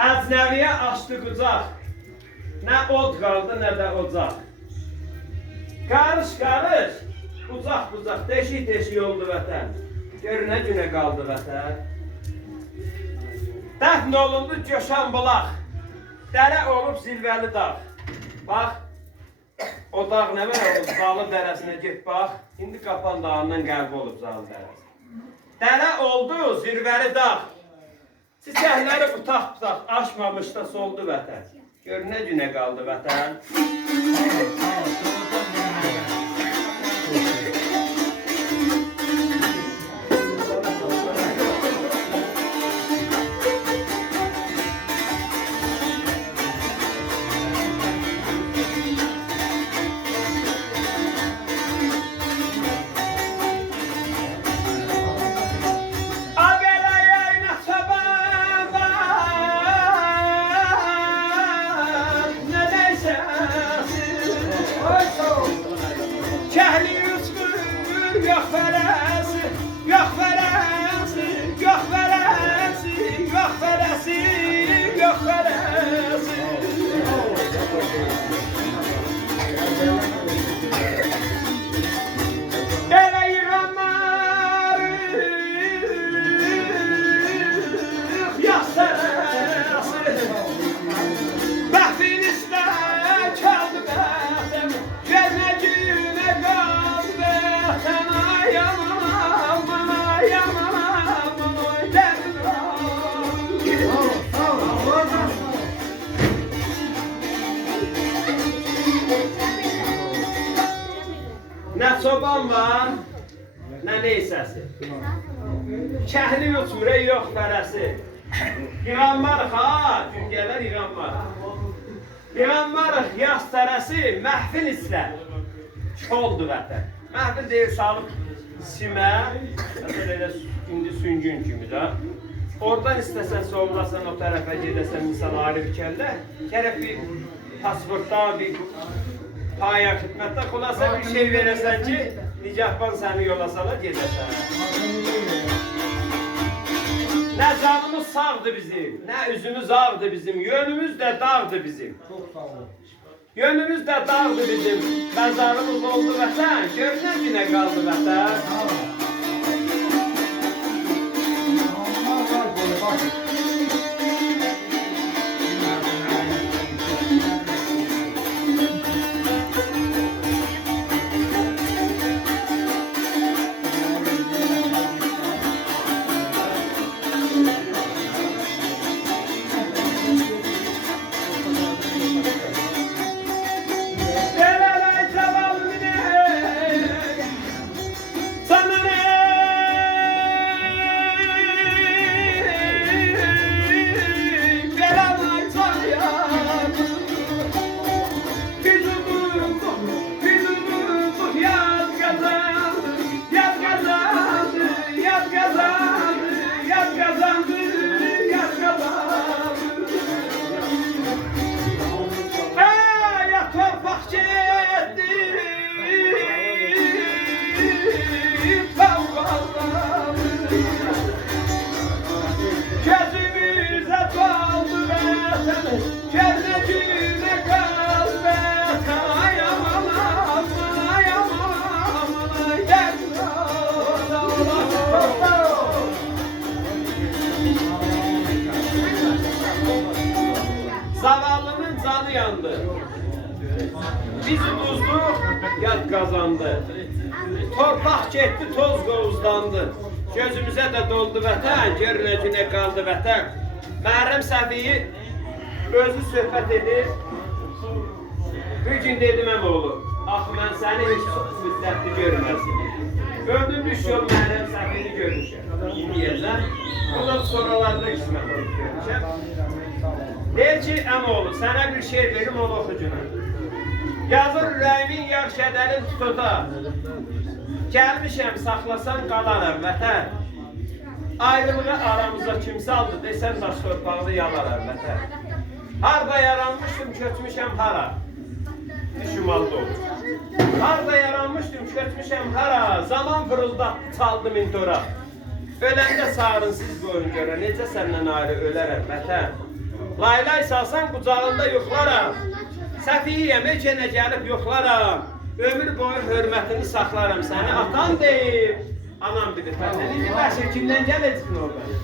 Əcnəviyə açdı qucaq. Nə od qaldı, nə də ocaq. Qarış, qarış, bucaq, deşik oldu vətən. Gör nə günə qaldı vətən. Dəfn olundu coşan bulaq. Dərə olub zilvəli dağ. Bax, o dağ nə var olub, Zalı dərəsinə get bax. İndi Qapan dağından qərb olub Zalı dərəsi. Dərə oldu zirvəli dağ. Çiçəkləri butaq-butaq açmamış da soldu vətən. Gör nə günə qaldı vətən. Nə çoban var, nə neysəsi. Kəhli uçmur, yox fərəsi. Yığanmarıq ha, gün gələr yığanmarıq. Yığanmarıq yaz tərəsi, məhfil istər. Çoldu vətən. Məhfil deyir, salıb simə, məsələ indi süngün kimi də. Oradan istəsən, soğulasan, o tərəfə gedəsən, misal ayrı bir kəllə. Gərək bir pasportda, bir paya xidmətdə xulasa bir şey verəsən ki, Nicahban səni yola sala gedəsən. Nə canımız sağdır bizim, nə üzümüz ağdır bizim, yönümüz də dağdır bizim. Yönümüz də dağdır bizim, məzarımız oldu vətən, gör nə günə qaldı vətən. Zavallının canı yandı. Biz uduzduq, yad qazandı. Torpaq getdi, toz qovuzlandı. Gözümüzə də doldu vətən, gör nə günə qaldı vətən. Məhərrəm Səfiyi özü söhbət edir. Bir gün dedim əmoğlu, axı mən səni heç çox müddətli görməsin. Ömrümüş yol Məhərrəm Səfiyini görmüşəm. İndiyədən. Bundan sonralarda qismət olub görmüşəm. Deyir ki, əmoğlu, sənə bir şey verim, onu oxucuna. Yazır ürəyimin yağ şədərin tutuda. Gəlmişəm, saxlasan qalaram vətən. Ayrılığı aramıza kim saldı, desən daş torpağını yalaram vətən. Harada yaranmışdım, köçmüşəm hara. şimalda olur. Harda yaranmışdım, köçmüşəm hara, zaman fırıldatdı, çaldım intora. Öləndə sarınsız qoyun görə, necə səndən ayrı ölərəm vətən. Laylay salsan qucağında yoxlaram, Səfiyyəm, elçənə gəlib yoxlaram. Ömür boyu hörmətini saxlarım səni, atan deyib, anam bilir. Sən indi bəşir kimdən gələcəksin orada?